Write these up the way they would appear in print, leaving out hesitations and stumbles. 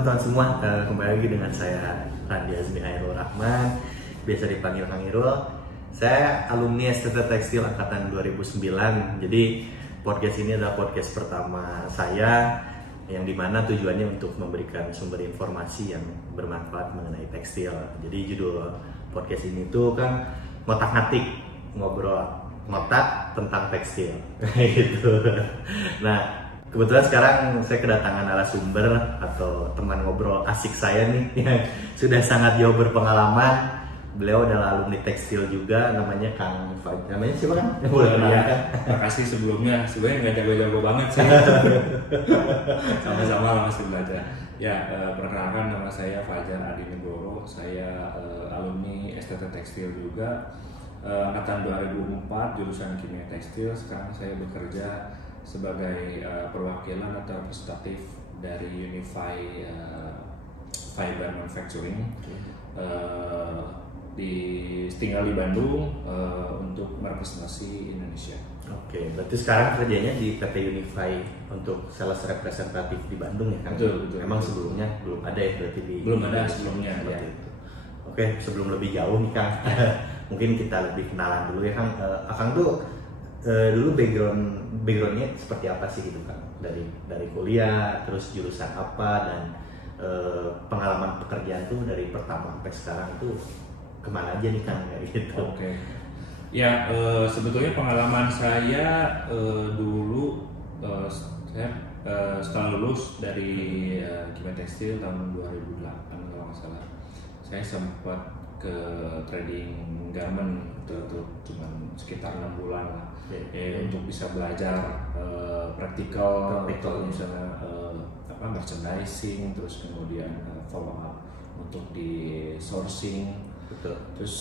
teman-teman semua, kembali lagi dengan saya Randi Azmi Hairul Rahman, biasa dipanggil Kang Irul. Saya alumni STT Tekstil angkatan 2009. Jadi podcast ini adalah podcast pertama saya, yang dimana tujuannya untuk memberikan sumber informasi yang bermanfaat mengenai tekstil. Jadi judul podcast ini tuh kan ngotak-ngatik, ngobrol ngotak tentang tekstil gitu. Nah, kebetulan sekarang saya kedatangan narasumber atau teman ngobrol asik saya nih yang sudah sangat jauh berpengalaman. Beliau adalah alumni tekstil juga, namanya Kang Fajar. Namanya siapa kan? Boleh kenalkan. Makasih sebelumnya. Sebenarnya nggak jago-jago banget sih. Sama-sama lah masih belajar. Ya, perkenalkan nama saya Fajar Adi Negoro. Saya alumni STT Tekstil juga. Angkatan 2004, jurusan kimia tekstil. Sekarang saya bekerja sebagai perwakilan atau representatif dari Unify Fiber Manufacturing, tinggal di Bandung untuk merepresentasi Indonesia. Oke, berarti sekarang kerjanya di PT Unify untuk sales representatif di Bandung ya kan? Betul. Memang sebelumnya belum ada ya berarti di Belum ada sebelumnya ya. Oke, sebelum lebih jauh nih Kang, mungkin kita lebih kenalan dulu ya Kang. Akang tuh dulu backgroundnya seperti apa sih gitu Kang? Dari kuliah, terus jurusan apa, dan pengalaman pekerjaan tuh dari pertama sampai sekarang tuh kemana aja nih Kang kayak gitu? Oke. Ya, sebetulnya pengalaman saya dulu saya setelah lulus dari kimia tekstil tahun 2008 kalau nggak salah, saya sempat ke trading garment untuk cuma sekitar 6 bulan lah, untuk bisa belajar praktikal misalnya merchandising, terus kemudian follow up untuk di sourcing. Betul. Terus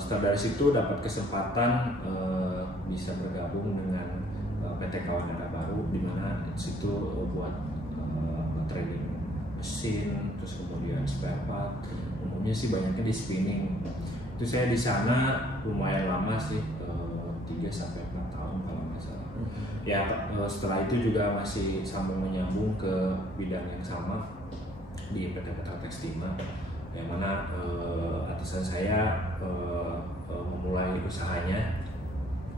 setelah dari situ dapat kesempatan bisa bergabung dengan PT Kawanara Baru, di mana di situ buat trading mesin, terus kemudian spare part. Umumnya sih banyaknya di spinning. Itu saya di sana lumayan lama sih, 3-4 tahun kalau nggak salah. Ya, setelah itu juga masih sambung menyambung ke bidang yang sama di PT Petra Tekstima, yang mana atasan saya memulai usahanya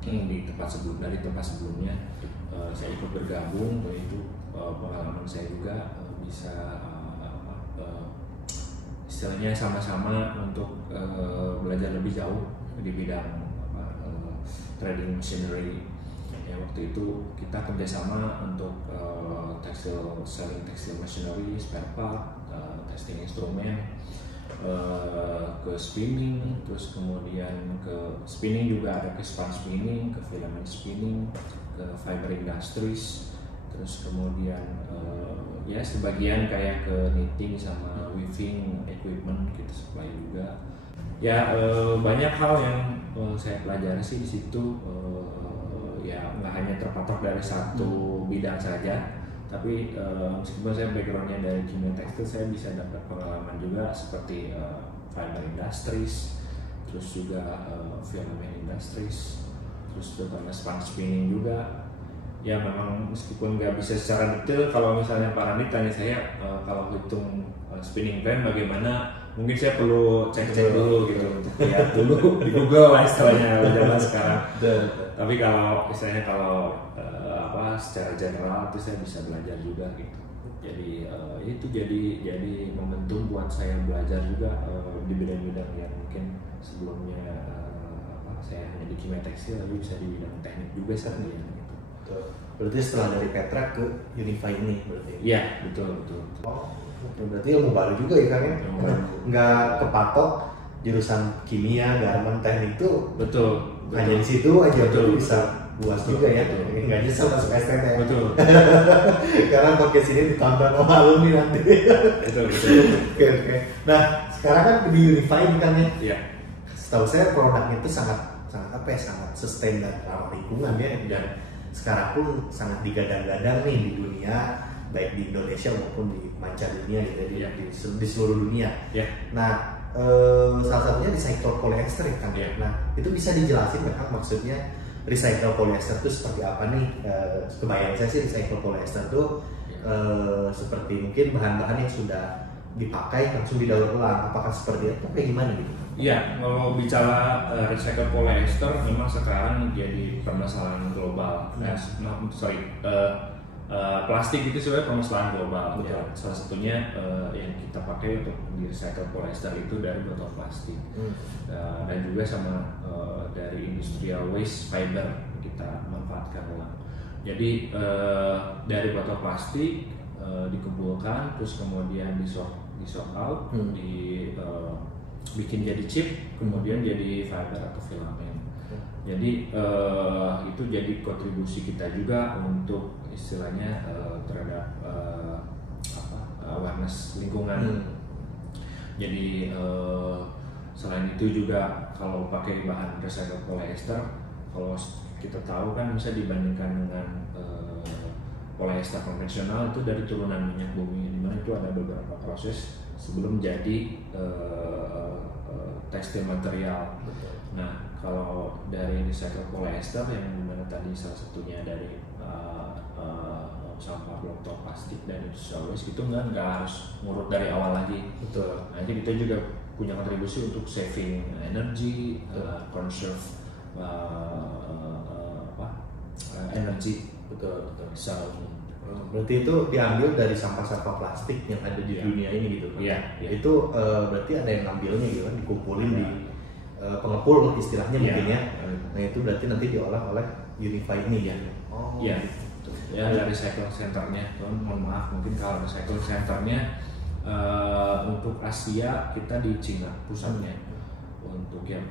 dari tempat sebelumnya. Saya ikut bergabung, itu pengalaman saya juga bisa istilahnya sama-sama untuk belajar lebih jauh di bidang trading machinery. Ya, waktu itu kita kerjasama untuk selling tekstil machinery, spare part, testing instrumen, ke spinning, terus kemudian ke spinning juga ada ke span spinning, ke filament spinning, ke fiber industries, terus kemudian ya sebagian kayak ke knitting sama weaving equipment kita supply juga. Ya, banyak hal yang saya pelajari sih di situ. Ya, nggak hanya terpatok dari satu bidang saja, tapi meskipun saya backgroundnya dari kimia tekstil, saya bisa dapat pengalaman juga seperti fiber industries, terus juga filament industries, terus terutama span spinning juga. Ya, memang meskipun nggak bisa secara detail, kalau misalnya Pak Randi tanya saya kalau hitung spinning frame bagaimana, mungkin saya perlu cek dulu gitu, untuk lihat dulu di Google lah istilahnya zaman sekarang. Tapi kalau misalnya secara general itu saya bisa belajar juga gitu. Jadi itu jadi momentum buat saya belajar juga di bidang-bidang yang mungkin sebelumnya saya hanya di kimia tekstil, tapi bisa di bidang teknik juga sekarang ya gitu. Berarti setelah dari Petra ke Unify ini berarti? Iya, betul. Oh, berarti ilmu baru juga ya Kang ya? Nggak kepatok jurusan kimia, garment, teknik itu Betul. hanya di situ aja, betul. Bisa luas juga ya, nggak nyesel masuk STT ya? Betul. Karena podcast ini ditonton sama alumni nanti. Betul. Oke. Nah, sekarang kan di Unify ini kan ya? Iya. Setahu saya produknya itu sangat sustain dan ramah lingkungan ya, dan sekarang pun sangat digadang-gadang nih di dunia, baik di Indonesia maupun di mancadunia gitu ya, di seluruh dunia. Ya. Nah, salah satunya recycle polyester kan. Ya. Nah, itu bisa dijelasin nggak Kang, maksudnya recycle polyester itu seperti apa nih? Kebayang saya sih recycle polyester itu seperti mungkin bahan-bahan yang sudah dipakai langsung didaur ulang, apakah seperti itu kayak gimana gitu? Iya, kalau bicara recycle polyester memang sekarang jadi permasalahan global. Plastik itu sebenarnya permasalahan global. Ya. Salah satunya yang kita pakai untuk di recycle polyester itu dari botol plastik, dan juga sama dari industrial waste fiber kita manfaatkan ulang. Jadi dari botol plastik dikumpulkan, terus kemudian di sort out, bikin jadi chip, kemudian jadi fiber atau filamen. Jadi itu jadi kontribusi kita juga untuk istilahnya terhadap awareness lingkungan. Jadi selain itu juga kalau pakai bahan recycle polyester, kalau kita tahu kan bisa dibandingkan dengan polyester konvensional itu dari turunan minyak bumi, di mana itu ada beberapa proses sebelum jadi tekstil material. Nah, kalau dari recycle polyester yang dimana tadi salah satunya dari sampah botol plastik dan industrial waste itu nggak harus ngurut dari awal lagi. Betul. Nah, jadi kita juga punya kontribusi untuk saving energy, conserve energi. Betul. Berarti itu diambil dari sampah-sampah plastik yang ada di dunia ini gitu kan? Iya. Itu berarti ada yang ngambilnya gitu kan, dikumpulin di pengepul istilahnya mungkin ya. Nah itu berarti nanti diolah oleh Unify ini ya? Oh. Iya. Ya dari recycle centernya, mohon maaf mungkin kalau recycle centernya untuk Asia kita di Cina pusatnya. Untuk yang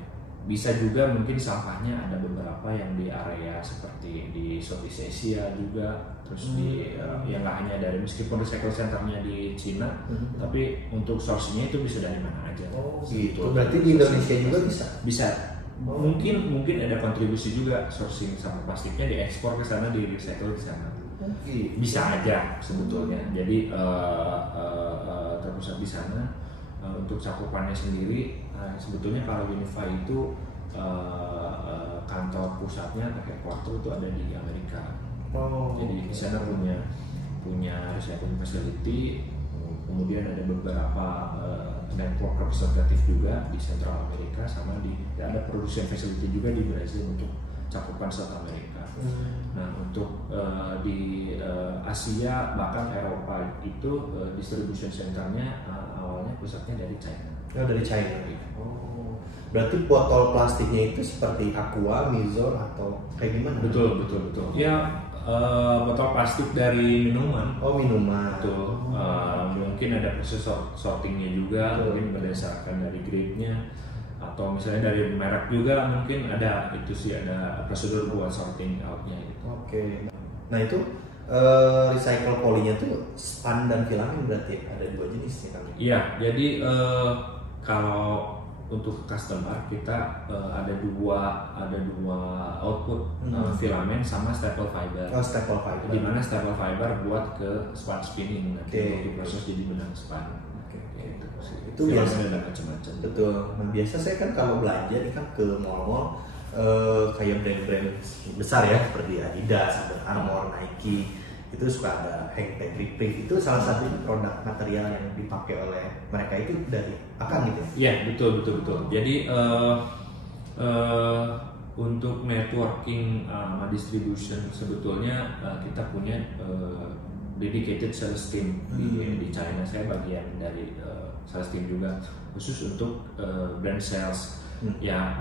bisa juga mungkin sampahnya ada beberapa yang di area seperti di Southeast Asia juga, terus di yang nggak hanya dari meskipun recycle centernya di Cina, tapi untuk sourcingnya itu bisa dari mana aja. Oh gitu. Berarti di Indonesia juga bisa? Bisa. Mungkin ada kontribusi juga sourcing sampah plastiknya diekspor ke sana, di recycle ke sana. Bisa aja sebetulnya. Jadi terpusat di sana. Untuk cakupannya sendiri sebetulnya kalau Unify itu kantor pusatnya atau headquarter itu ada di Amerika. Jadi di sana punya recycling facility, kemudian ada beberapa network representatif juga di Central Amerika, sama ada production facility juga di Brazil untuk cakupan South Amerika. Nah untuk di Asia bahkan Eropa itu distribution centernya awalnya pusatnya dari China. Dari China. Berarti botol plastiknya itu seperti Aqua, Mizon atau kayak gimana? Betul. Ya botol plastik dari minuman. Minuman. Betul. Mungkin ada proses sortingnya juga, mungkin berdasarkan dari grade-nya, atau misalnya dari merek juga mungkin ada prosedur buat sorting out-nya gitu. Oke. Nah itu recycle polynya tuh span dan filamen berarti ada dua jenis kan? Iya, jadi kalau untuk customer kita ada dua output, filamen sama staple fiber. Staple fiber. Di mana staple fiber buat ke span spinning nanti untuk diproses jadi benang span. Itu biasa ada macam-macam. Betul. Nah, biasa saya kan kalau belanja nih kan ke mall-mall kayak brand-brand besar ya seperti Adidas, Under Armour, Nike, itu suka ada hang tag reprint. Itu salah satu produk material yang dipakai oleh mereka itu dari Akang gitu. Iya, betul. Jadi untuk networking distribution sebetulnya kita punya dedicated sales team di China. Saya bagian dari sales team juga khusus untuk brand sales. Ya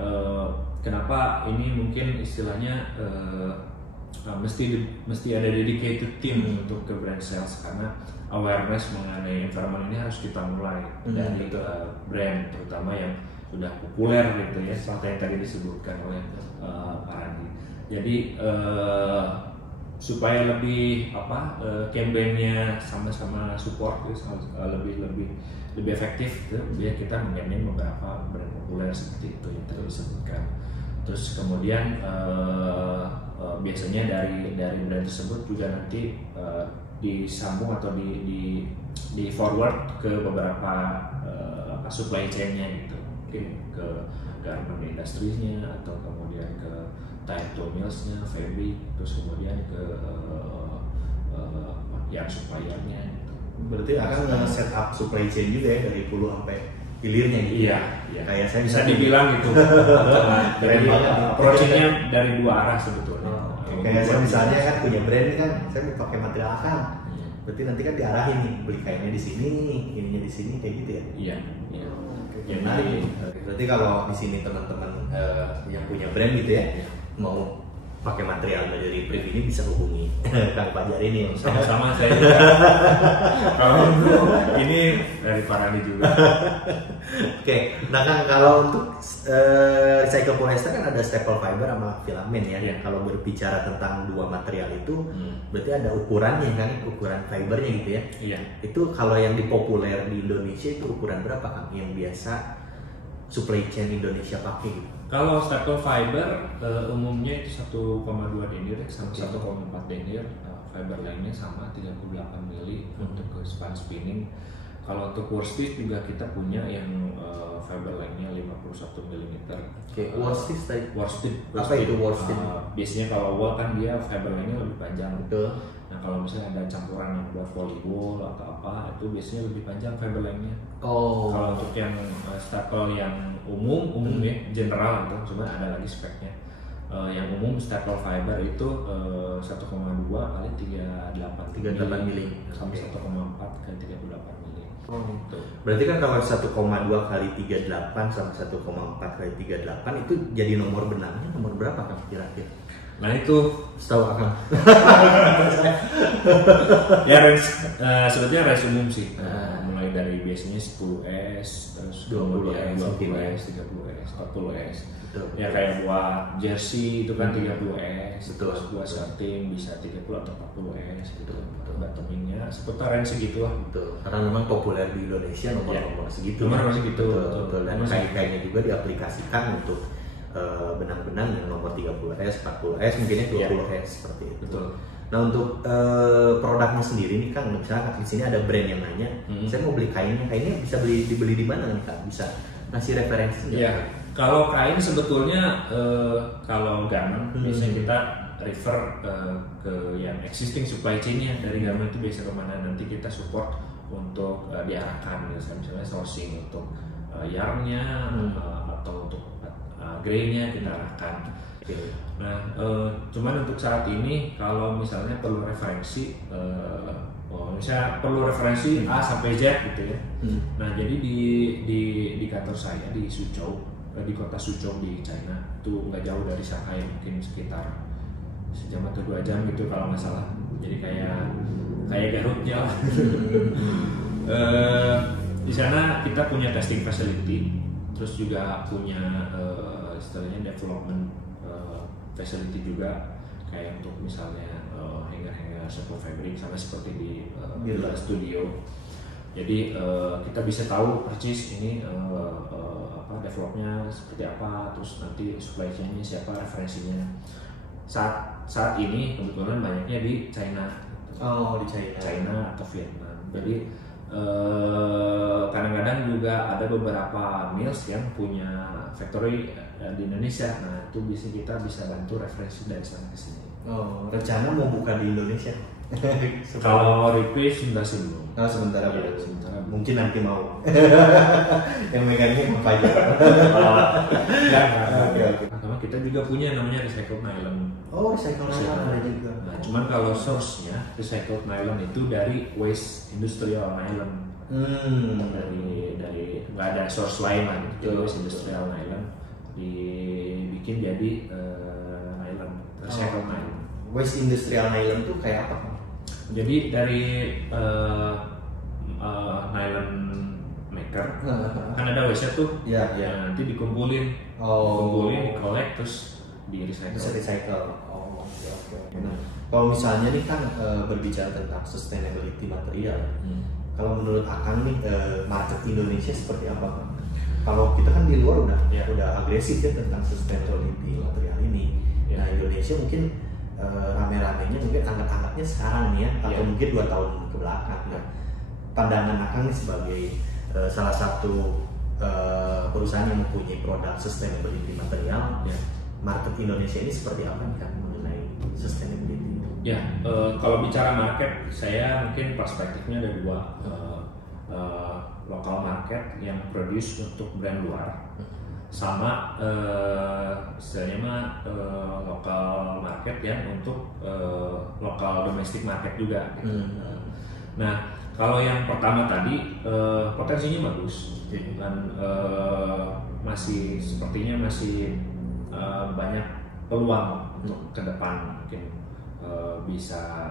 kenapa ini mungkin istilahnya mesti ada dedicated team untuk ke brand sales, karena awareness mengenai environment ini harus kita mulai dari brand terutama yang sudah populer gitu ya, seperti yang tadi disebutkan oleh Pak Randi. Jadi supaya lebih campaign-nya sama-sama support lebih efektif gitu, biar kita menggandeng beberapa brand populer seperti itu yang tadi disebutkan. Terus kemudian biasanya dari brand tersebut juga nanti disambung atau di forward ke beberapa supply chain-nya gitu, mungkin ke garment industry-nya atau kemudian ke tire to mills-nya, fabric, terus kemudian ke yang suppliernya. Berarti akan nge-set up supply chain juga ya dari hulu sampai hilirnya gitu. Iya. Kayak saya bisa dibilang gitu. Jadi approach-nya dari dua arah sebetulnya. Kayak saya misalnya kan punya brand kan, saya mau pakai material akang. Berarti nanti kan diarahin nih, beli kainnya di sini, ininya di sini kayak gitu ya. Iya. Ya, menarik. Berarti kalau di sini teman-teman yang punya brand gitu ya, mau pakai material dari Priv ini bisa hubungi Kang Fajar ini. Sama-sama saya. Kalau ini dari Parani juga. Oke, nah Kang, kalau untuk recycle polyester kan ada staple fiber sama filamen ya. Kalau berbicara tentang dua material itu, berarti ada ukurannya kan, ukuran fibernya gitu ya. Iya. Itu kalau yang dipopuler di Indonesia itu ukuran berapa Kang yang biasa supply chain Indonesia pakai gitu? Kalau staple fiber umumnya itu 1,2 denier sama 1,4 denier. Fiber lainnya sama 38 mili untuk ke span spinning. Kalau untuk worsted juga kita punya yang fiber lainnya 51 mm. Oke, worsted. Apa itu worsted? Biasanya kalau wool kan dia fiber lainnya lebih panjang. Betul. Nah kalau misalnya ada campuran yang buat polywool atau apa, itu biasanya lebih panjang fiber lainnya. Oh. Kalau untuk yang staple yang umum ya, general itu, cuma ada lagi speknya. Yang umum staple fiber itu 1,2 kali 38 mili sampai 1,4 kali 38 mili. Oh, gitu. Berarti kan kalau 1,2 kali 38 sampai 1,4 kali 38 itu jadi nomor benangnya nomor berapa kan kira-kira? Nah itu setahu Akang. Ya sebetulnya range umum sih. Mulai dari biasanya 10S, terus 20S, 20S, 30S, 40S. Betul. Ya kayak buat jersey itu kan 30S, terus buat shirting bisa 30 atau 40S gitu. Bottomingnya seputar range segitu lah. Betul. Karena memang populer di Indonesia nomor segitu. Nomor segitu. Betul. Dan kain-kainnya juga diaplikasikan untuk benang-benang yang nomor 30S, 40S, mungkinnya 20S seperti itu. Betul. Nah untuk produknya sendiri nih Kang, misalnya di sini ada brand yang nanya, saya mau beli kainnya bisa dibeli di mana nih Kang? Bisa ngasih referensi nggak? Iya. Kalau kain sebetulnya kalau garment biasanya kita refer ke yang existing supply chain-nya dari garment itu biasa kemana, nanti kita support untuk diarahkan misalnya sourcing untuk yarnnya atau untuk grey-nya kita arahkan. Nah, cuman untuk saat ini kalau misalnya perlu referensi, misalnya perlu referensi A sampai Z gitu ya. Nah, jadi di kantor saya di Suzhou, di kota Suzhou di China itu nggak jauh dari Shanghai, mungkin sekitar sejam atau 2 jam gitu kalau nggak salah. Jadi kayak Garutnya lah. Di sana kita punya testing facility, terus juga punya istilahnya development facility juga, kayak untuk misalnya hanger-hanger staple fabric sama seperti di studio. Jadi kita bisa tahu persis ini developnya seperti apa, terus nanti supply chain-nya siapa, referensinya. Saat ini kebetulan banyaknya di China. Oh, di China atau Vietnam. Jadi kadang-kadang juga ada beberapa mills yang punya factory di Indonesia. Nah, itu kita bisa bantu referensi dari sana ke sini. Oh, rencana mau buka di Indonesia? Kalau replace sudah sebelum. Oh, sementara ya, belum. Sementara mungkin nanti mau. Yang megangnya apa aja? Karena kita juga punya namanya recycled nylon. Oh, recycled nylon ada juga. Nah, cuman kalau source-nya recycled nylon itu dari waste industrial nylon. Dari nggak ada source lain lah gitu. Jadi waste industrial nylon dibikin jadi nylon, recycled nylon. Waste industrial nylon tuh kayak apa? Jadi dari nylon maker kan ada waste-nya tuh. Ya. Nanti dikumpulin, di-collect terus di recycle. Bisa recycle. Oh, oke. Nah, kalau misalnya nih kan berbicara tentang sustainability material, kalau menurut Akang nih market Indonesia seperti apa Kang? Kalau kita kan di luar udah agresif ya tentang sustainability material ini. Nah, Indonesia mungkin rame-ramenya mungkin angkat-angkatnya sekarang nih ya, atau mungkin 2 tahun ke belakang. Nah, pandangan Akang nih sebagai salah satu perusahaan yang mempunyai produk sustainability material, market Indonesia ini seperti apa nih kan mengenai sustainability? Ya, kalau bicara market, saya mungkin perspektifnya ada dua. Lokal market yang produce untuk brand luar, sama istilahnya mah lokal market yang untuk lokal domestic market juga. Gitu. Nah, kalau yang pertama tadi potensinya bagus dan masih sepertinya masih banyak peluang untuk ke depan mungkin bisa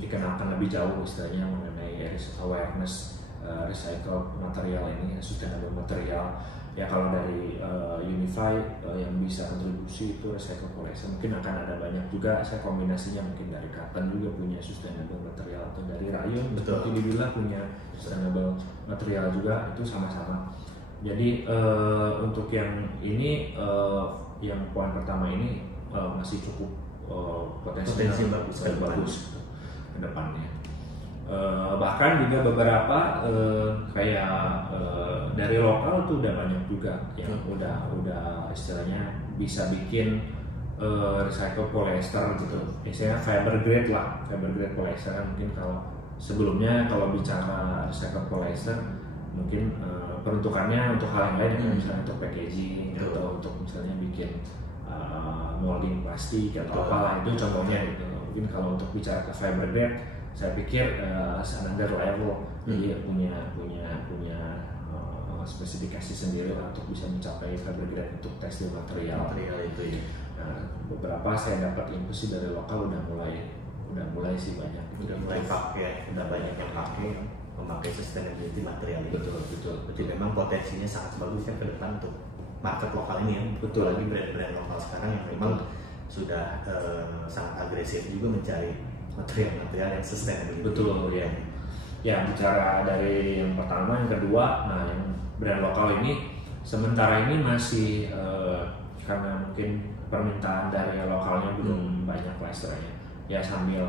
dikenalkan lebih jauh istilahnya mengenai awareness recycle material ini, sustainable material. Ya kalau dari Unify yang bisa kontribusi itu recycle polyester, mungkin akan ada banyak juga. Saya kombinasinya mungkin dari cotton juga punya sustainable material, atau dari rayon seperti dibilang punya sustainable material juga, itu sama-sama. Jadi untuk yang ini yang poin pertama ini masih cukup potensi bagus ke depannya. Bahkan juga beberapa kayak dari lokal tuh udah banyak juga yang udah istilahnya bisa bikin recycle polyester gitu. Misalnya fiber grade polyester kan, mungkin kalau sebelumnya kalau bicara recycle polyester mungkin peruntukannya untuk hal yang lain, misalnya untuk packaging atau untuk misalnya bikin molding plastik atau apalah, itu contohnya gitu. Mungkin kalau untuk bicara ke fiber grade, saya pikir another level. Jadi punya spesifikasi sendiri lah untuk bisa mencapai fiber grade untuk tekstil material itu ya. Nah, beberapa saya dapat info sih dari lokal udah mulai sih banyak. Udah mulai pakai, udah banyak yang memakai sustainability material itu. Betul. Berarti memang potensinya sangat bagus ya ke depan untuk market lokal ini ya. Betul. Lagi brand-brand lokal sekarang yang memang sudah sangat agresif juga mencari material-material yang sustainable. Betul ya. Ya, bicara dari yang pertama, yang kedua, nah yang brand lokal ini sementara ini masih karena mungkin permintaan dari lokalnya belum banyak lah istilahnya. Ya sambil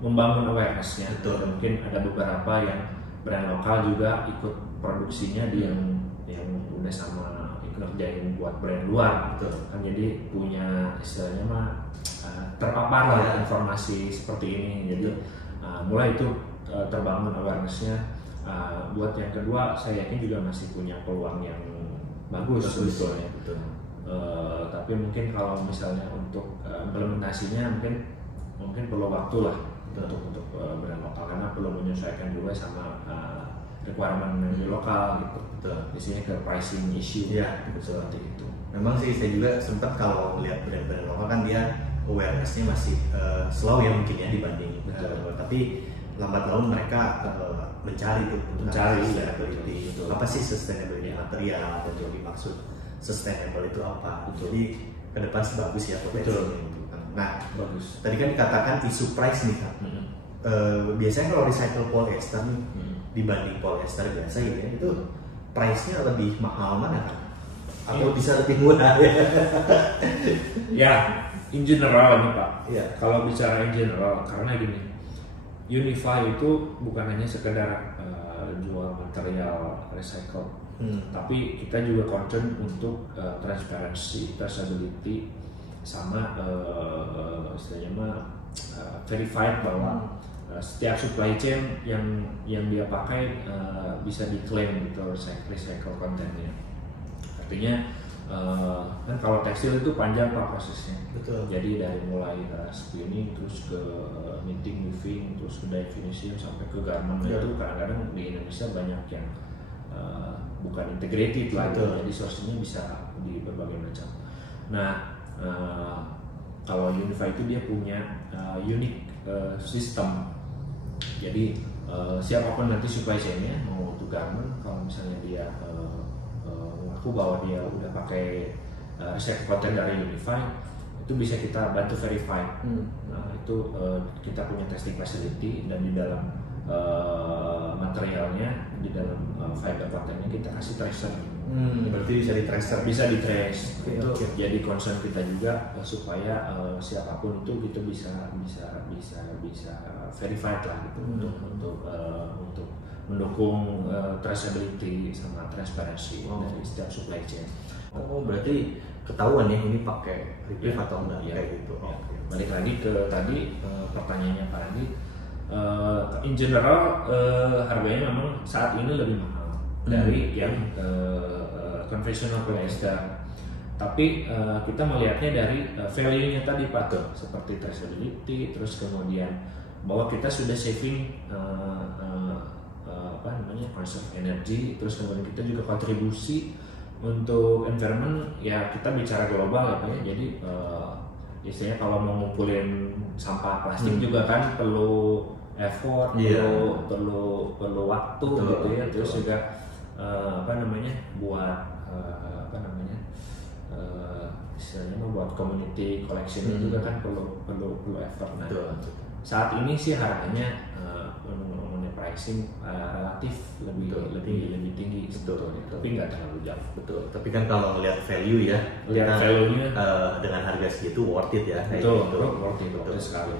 membangun awarenessnya. Mungkin ada beberapa yang brand lokal juga ikut produksinya di yang udah sama ngerjain buat brand luar gitu kan, jadi punya istilahnya mah terpapar lah informasi seperti ini. Jadi mulai itu terbangun awarenessnya. Buat yang kedua, saya yakin juga masih punya peluang yang bagus sebetulnya. Tapi mungkin kalau misalnya untuk implementasinya mungkin perlu waktu lah untuk brand lokal, karena perlu menyesuaikan juga sama requirement di lokal gitu. Biasanya ke pricing issue ya, seperti itu. Memang sih saya juga sempat kalau melihat brand-brand lokal kan dia awarenessnya masih slow ya mungkin ya dibanding tapi lambat laun mereka mencari sustainability. Apa sih sustainability material, dan jadi maksud sustainable itu apa. Jadi ke depan sih bagus ya potensinya. Nah, bagus. Tadi kan dikatakan isu price nih kan. Biasanya kalau recycle polyester dibanding polyester biasa gitu ya, itu price-nya lebih mahal mana kan? Atau bisa lebih murah ya? Ya, in general ini Pak. Ya. Kalau bicara in general, karena gini, Unify itu bukan hanya sekedar jual material recycle, tapi kita juga concern untuk transparency, traceability, sama istilahnya mah verified bahwa setiap supply chain yang dia pakai bisa diklaim gitu recycle kontennya. Artinya kan kalau tekstil itu panjang Pak prosesnya. Betul. Jadi dari mulai spinning terus ke knitting, weaving, terus ke dye finishing sampai ke garment itu kadang-kadang di Indonesia banyak yang bukan integrated lah. Jadi sourcingnya bisa di berbagai macam. Nah kalau Unify itu dia punya unique sistem. Jadi siapapun nanti supply chain-nya mau itu garment, kalau misalnya dia mengaku bahwa dia udah pakai recycle content dari Unify, itu bisa kita bantu verify. Nah itu kita punya testing facility, dan di dalam materialnya, di dalam fiber contentnya kita kasih tracer. Berarti bisa di-tracer? Bisa di-trace. Itu jadi concern kita juga supaya siapapun itu gitu bisa verified lah gitu untuk mendukung traceability sama transparansi dari setiap supply chain. Oh, berarti ketahuan ya ini pakai reprieve atau enggak kayak gitu. Balik lagi ke tadi pertanyaannya Pak Andi, in general harganya memang saat ini lebih mahal dari yang conventional polyester. Tapi kita melihatnya dari value-nya tadi Pak, seperti traceability, terus kemudian bahwa kita sudah saving conserve energy, terus kemudian kita juga kontribusi untuk environment. Ya kita bicara global ya Pak ya, jadi istilahnya kalau mau ngumpulin sampah plastik juga kan perlu effort, perlu waktu gitu ya, terus juga buat istilahnya buat community collection juga kan perlu effort. Nah, saat ini sih harganya mengenai pricing relatif lebih tinggi sebetulnya, tapi nggak terlalu jauh. Betul. Tapi kan kalau melihat value ya, value-nya dengan harga segitu worth it ya. Betul, worth it sekali.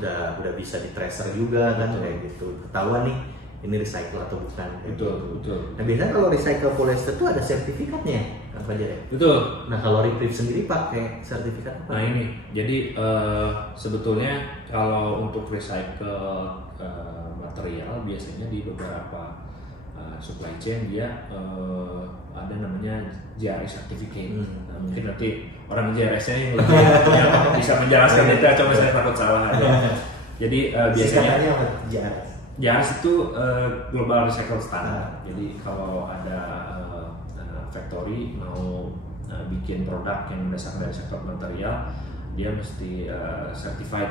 Udah bisa di tracer juga kan kayak gitu. Ketahuan nih ini recycle atau bukan. Betul. Nah biasanya kalau recycle polyester tuh ada sertifikatnya apa aja ya? Betul. Nah kalau reprieve sendiri pakai sertifikat apa? Nah ini, jadi sebetulnya kalau untuk recycle material biasanya di beberapa supply chain dia ada namanya JRS certificate. Nah, mungkin nanti orang JRS-nya yang bisa menjelaskan itu, coba saya takut salah. Jadi biasanya JRS itu Global Recycle Standard. Jadi kalau ada factory mau bikin produk yang berdasarkan dari sektor material, dia mesti certified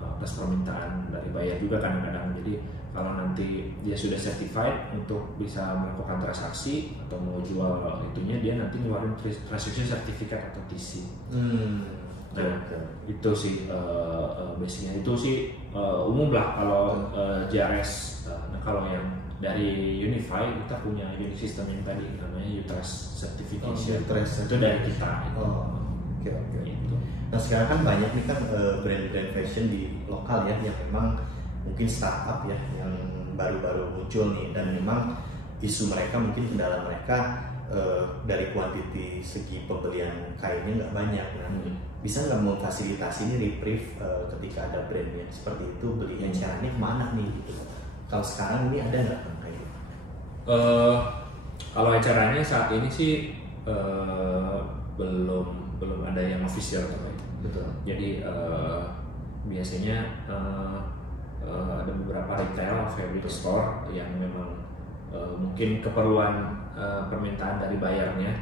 atas permintaan dari buyer juga kadang-kadang. Jadi kalau nanti dia sudah certified untuk bisa melakukan transaksi atau mau jual itunya, dia nanti ngeluarin transaction certificate atau TC. Nah, itu sih basicnya, itu sih umum lah kalau JRS. Nah kalau yang dari Unify kita punya unit system yang tadi namanya UTRAS certification. Itu dari kita. Oke. Nah sekarang kan banyak nih kan brand-brand fashion di lokal ya yang memang mungkin startup ya yang baru-baru muncul nih, dan memang isu mereka mungkin kendala mereka dari kuantiti segi pembelian kainnya nggak banyak. Nah, bisa nggak memfasilitasi ini reprieve ketika ada brandnya seperti itu, belinya caranya kemana nih gitu? Kalau sekarang ini ada nggak kayak gitu? Kalau acaranya saat ini sih belum ada yang official namanya. Betul. Jadi biasanya ada beberapa retail fabric store yang memang mungkin keperluan permintaan dari bayarnya,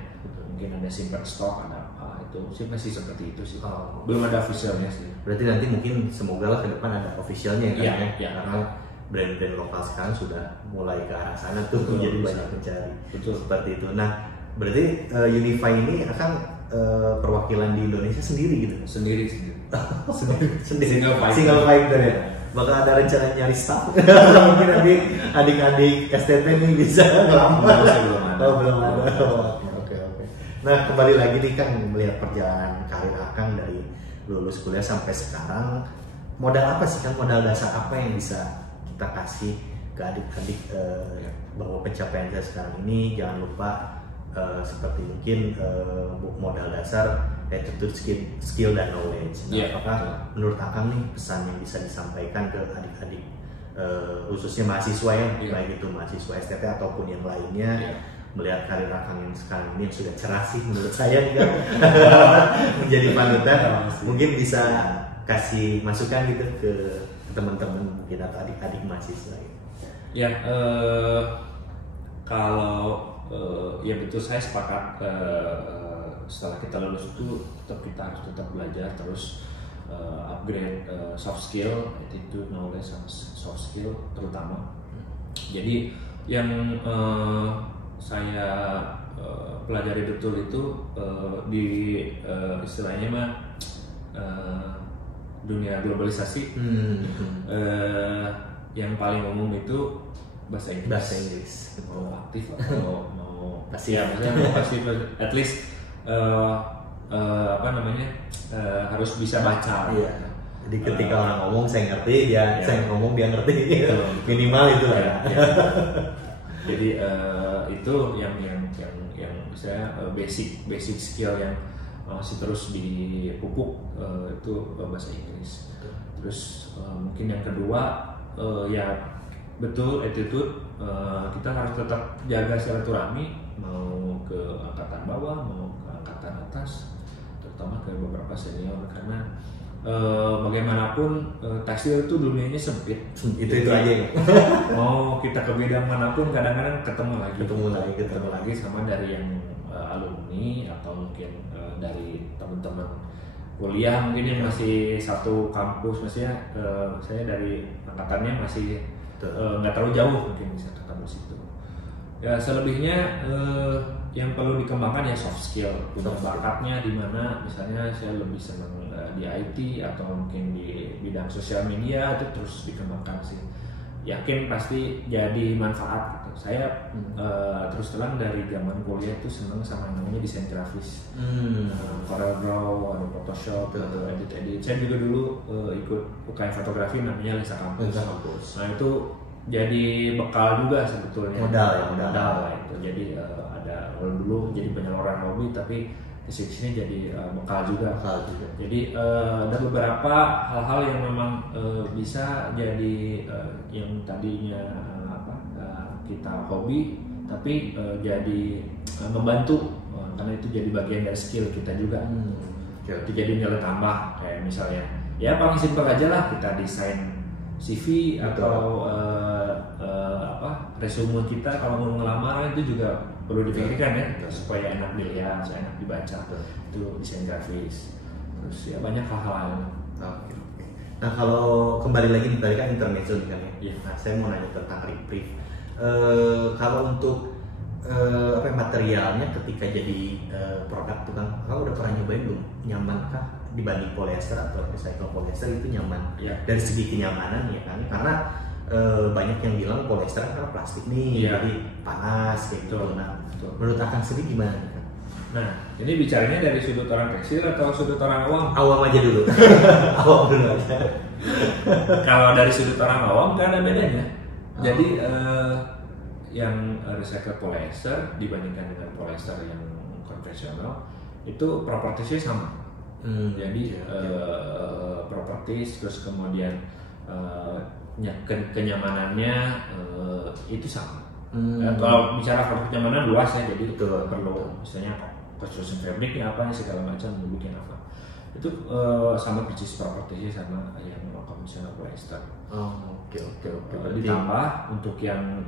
mungkin ada simpan stok, ada apa, itu sih masih seperti itu sih. Belum ada officialnya sih. Berarti nanti mungkin semoga lah ke depan ada officialnya kan ya. Karena brand-brand lokal sekarang sudah mulai ke arah sana tuh, jadi banyak mencari. Seperti itu. Nah berarti Unify ini akan perwakilan di Indonesia sendiri gitu? Sendiri. Single fighter ya. Bakal ada rencana nyari staff mungkin nanti adik-adik STT nih bisa ngelamar. Belum ada. Oke. Nah kembali lagi nih kan melihat perjalanan karir Akang dari lulus kuliah sampai sekarang, modal apa sih kan, modal dasar apa yang bisa kita kasih ke adik-adik bahwa pencapaian saya sekarang ini jangan lupa seperti mungkin modal dasar attitude, skill dan knowledge. Nah, apakah menurut Akang nih pesan yang bisa disampaikan ke adik-adik khususnya mahasiswa ya, baik itu mahasiswa STT ataupun yang lainnya, melihat karir Akang yang sekarang ini yang sudah cerah sih menurut saya juga menjadi panutan, mungkin bisa kasih masukan gitu ke teman-teman mungkin atau adik-adik mahasiswa gitu. Ya, kalau ya betul, saya sepakat. Setelah kita lulus itu kita harus tetap belajar terus, upgrade soft skill, attitude, knowledge, sama soft skill terutama. Jadi yang saya pelajari betul itu di istilahnya mah dunia globalisasi, yang paling umum itu bahasa Inggris. Mau aktif atau mau pasif, mau pasif, at least harus bisa baca. Jadi ketika orang ngomong saya ngerti, saya ngomong dia ngerti. Minimal itu lah ya. Jadi itu yang saya basic skill yang masih terus dipupuk itu bahasa Inggris. Terus mungkin yang kedua ya betul attitude, kita harus tetap jaga silaturahmi, mau ke angkatan bawah mau ke angkatan atas, terutama ke beberapa senior, karena bagaimanapun tekstil itu dunianya sempit. Itu aja ya. Mau kita ke bidang manapun kadang-kadang ketemu lagi sama dari yang alumni atau mungkin dari teman-teman kuliah mungkin yang masih satu kampus, maksudnya saya dari angkatannya masih nggak terlalu jauh, mungkin bisa ketemu situ. Ya selebihnya yang perlu dikembangkan ya soft skill, bakatnya di mana, misalnya saya lebih senang di IT atau mungkin di bidang sosial media, itu terus dikembangkan sih. Yakin pasti jadi manfaat gitu. Saya terus terang dari zaman kuliah itu senang sama namanya desain grafis, CorelDRAW, ada Photoshop, atau edit. Saya juga dulu ikut UKM fotografi namanya Lesa Kampus. Nah itu jadi bekal juga sebetulnya. Modal lah itu. Jadi ada dulu jadi penyaluran hobi, tapi kesini jadi bekal juga. Jadi ada beberapa hal-hal yang memang bisa jadi yang tadinya kita hobi, tapi jadi membantu, karena itu jadi bagian dari skill kita juga. Itu jadi nilai tambah, kayak misalnya ya paling simpel aja lah, kita desain CV atau resume kita kalau mau ngelamar itu juga perlu dipikirkan ya, supaya enak dilihat, enak dibaca. Itu desain grafis. Terus ya banyak hal-hal lain. Nah kalau kembali lagi nih, tadi kan intermezzo nih kan ya. Nah saya mau nanya tentang reprieve. Kalau untuk materialnya ketika jadi produk tuh kan, kalau udah pernah nyobain belum? Nyamankah dibanding polyester atau recycle polyester itu nyaman? Ya. Dari segi kenyamanan ya kan, karena banyak yang bilang polyester kan plastik nih, jadi panas kayak gitu. Nah, menurut Akang sendiri gimana? Nah, ini bicaranya dari sudut orang tekstil atau sudut orang awam? Awam aja dulu. Awam dulu aja. Kalau dari sudut orang awam kan ada bedanya. Jadi yang recycle polyester dibandingkan dengan polyester yang konvensional itu propertiesnya sama. Jadi properties, terus kemudian kenyamanannya itu sama. Kalau bicara faktor kenyamanan luas ya, jadi perlu misalnya construction fabricnya apa, segala macam mau bikin apa, itu sama persis propertiesnya sama yang konvensional polyester. Oke. Ditambah untuk yang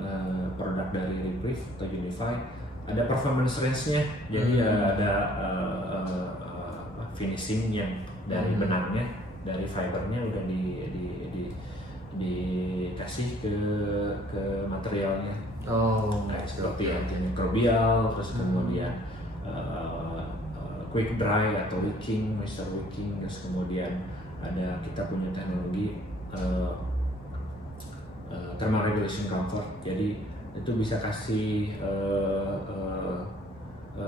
produk dari Reprieve atau Unify ada performance range-nya, jadi ada finishing yang dari benangnya, dari fibernya udah dikasih ke materialnya. Seperti antimikrobial, terus kemudian quick dry atau wicking, moisture wicking, terus kemudian kita punya teknologi thermal regulation comfort, jadi itu bisa kasih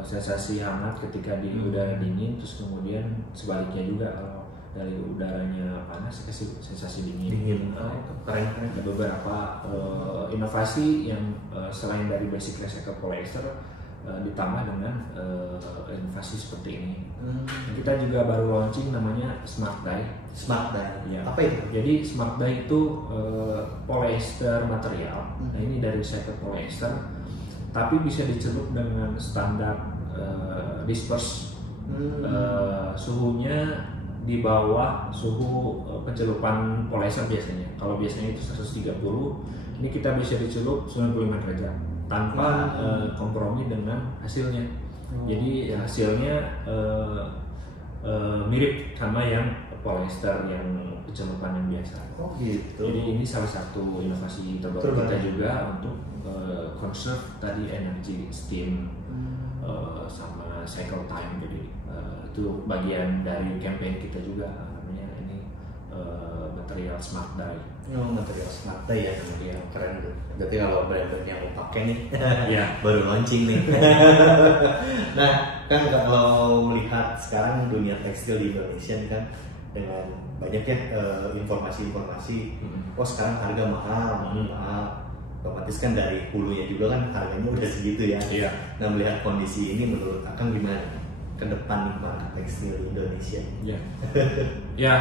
sensasi hangat ketika di udara dingin, terus kemudian sebaliknya juga kalau dari udaranya panas kasih sensasi dingin. Keren. Ada beberapa inovasi yang selain dari basic recycle polyester ditambah dengan inovasi seperti ini. Kita juga baru launching namanya Smart Dye. Ya. Apa itu? Jadi Smart Dye itu polyester material. Nah ini dari recycle polyester, tapi bisa dicelup dengan standar disperse. Suhunya di bawah suhu pencelupan polyester biasanya. Kalau biasanya itu 130, ini kita bisa dicelup 95 derajat tanpa kompromi dengan hasilnya. Jadi hasilnya mirip sama yang polyester yang pencelupan yang biasa. Gitu. Jadi ini salah satu inovasi terbaru kita juga untuk conserve tadi energi steam sama cycle time. Jadi itu bagian dari campaign kita juga, namanya ini material Smart Dye. Material Smart Dye ya, kemudian keren tuh. Berarti kalau brand-brand yang mau pakai nih, baru launching nih. Nah, kan kalau melihat sekarang dunia tekstil di Indonesia kan dengan banyaknya informasi-informasi. Oh sekarang harga mahal, otomatis kan dari hulunya juga kan harganya udah segitu ya. Iya. Nah melihat kondisi ini menurut Akang gimana ke depan market tekstil Indonesia? Ya, ya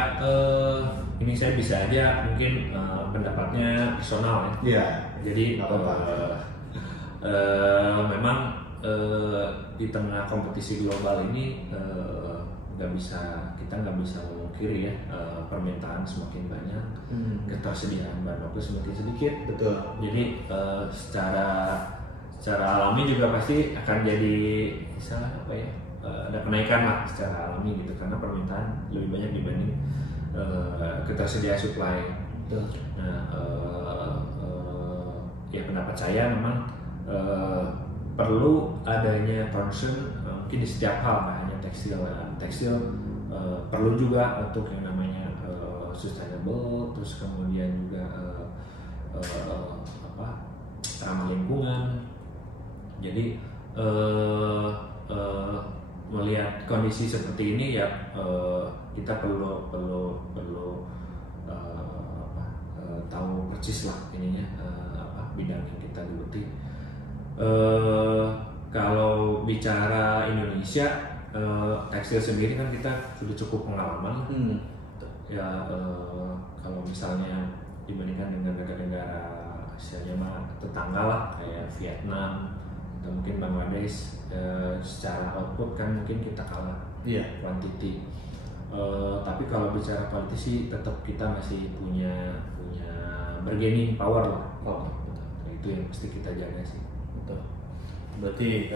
ini saya bisa aja mungkin pendapatnya personal ya. Iya. Jadi Nggak apa-apa. Memang di tengah kompetisi global ini kita nggak bisa memungkiri ya, permintaan semakin banyak, ketersediaan bahan baku semakin sedikit. Betul. Jadi secara alami juga pasti akan jadi misalnya apa ya, ada kenaikan lah secara alami gitu, karena permintaan lebih banyak dibanding ketersediaan supply. Betul. Nah, ya pendapat saya memang perlu adanya concern mungkin di setiap hal, nggak hanya tekstil perlu juga untuk yang namanya sustainable, terus kemudian juga ramah lingkungan. Jadi melihat kondisi seperti ini ya, kita perlu tahu persis lah ininya, bidang yang kita geluti. Kalau bicara Indonesia, tekstil sendiri kan kita sudah cukup pengalaman. Ya kalau misalnya dibandingkan dengan negara-negara misalnya tetangga lah kayak Vietnam atau mungkin Bangladesh, secara output kan mungkin kita kalah. Iya. Quantity. Tapi kalau bicara quality sih tetap kita masih punya bargaining power lah. Itu yang mesti kita jaga sih. Betul. Berarti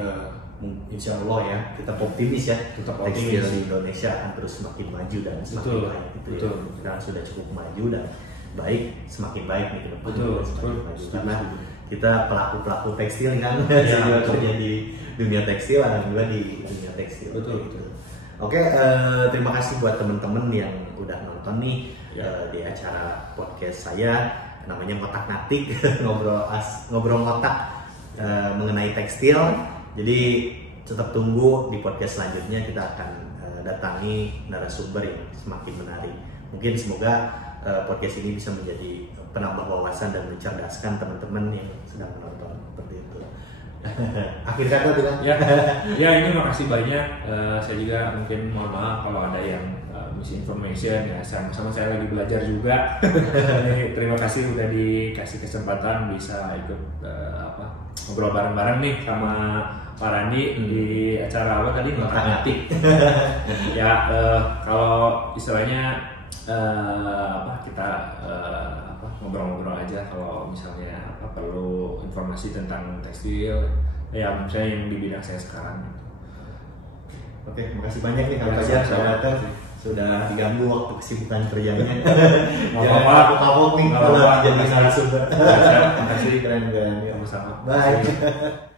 insya Allah ya kita optimis ya, Tetap tekstil optimis. di Indonesia akan terus semakin maju dan semakin Betul. baik gitu Betul. ya. Kita sudah cukup maju dan baik, semakin baik nih ke depan. Betul. Semakin Betul. maju. Setuju. Karena kita pelaku tekstil kan, Ya, saya juga betul. kerja di dunia tekstil, alhamdulillah di dunia tekstil. Betul. Gitu. Oke, terima kasih buat teman-teman yang udah nonton nih di acara podcast saya, namanya Ngotak Ngatik, ngobrol ngotak mengenai tekstil. Jadi tetap tunggu di podcast selanjutnya, kita akan datangi narasumber yang semakin menarik. Mungkin semoga podcast ini bisa menjadi penambah wawasan dan mencerdaskan teman-teman yang sedang menonton, seperti itu. Akhir kata bilang. Ya ini makasih banyak. Saya juga mungkin mohon maaf kalau ada yang misinformation ya, sama-sama saya lagi belajar juga. Jadi, terima kasih udah dikasih kesempatan bisa ikut ngobrol bareng-bareng nih sama Pak Randi di acara apa tadi, Ngotak Ngatik. Ya kalau istilahnya kita ngobrol-ngobrol aja kalau misalnya perlu informasi tentang tekstil ya, misalnya yang di bidang saya sekarang. Oke, makasih banyak nih Kang Ya, Fajar sama-sama. sudah datang, sudah diganggu waktu kesibukan kerjanya. Nggak apa-apa. Kapok nih Nggak kalau apa-apa. jadi narasumber. Terima kasih. Keren-keren. Sama-sama. Bye.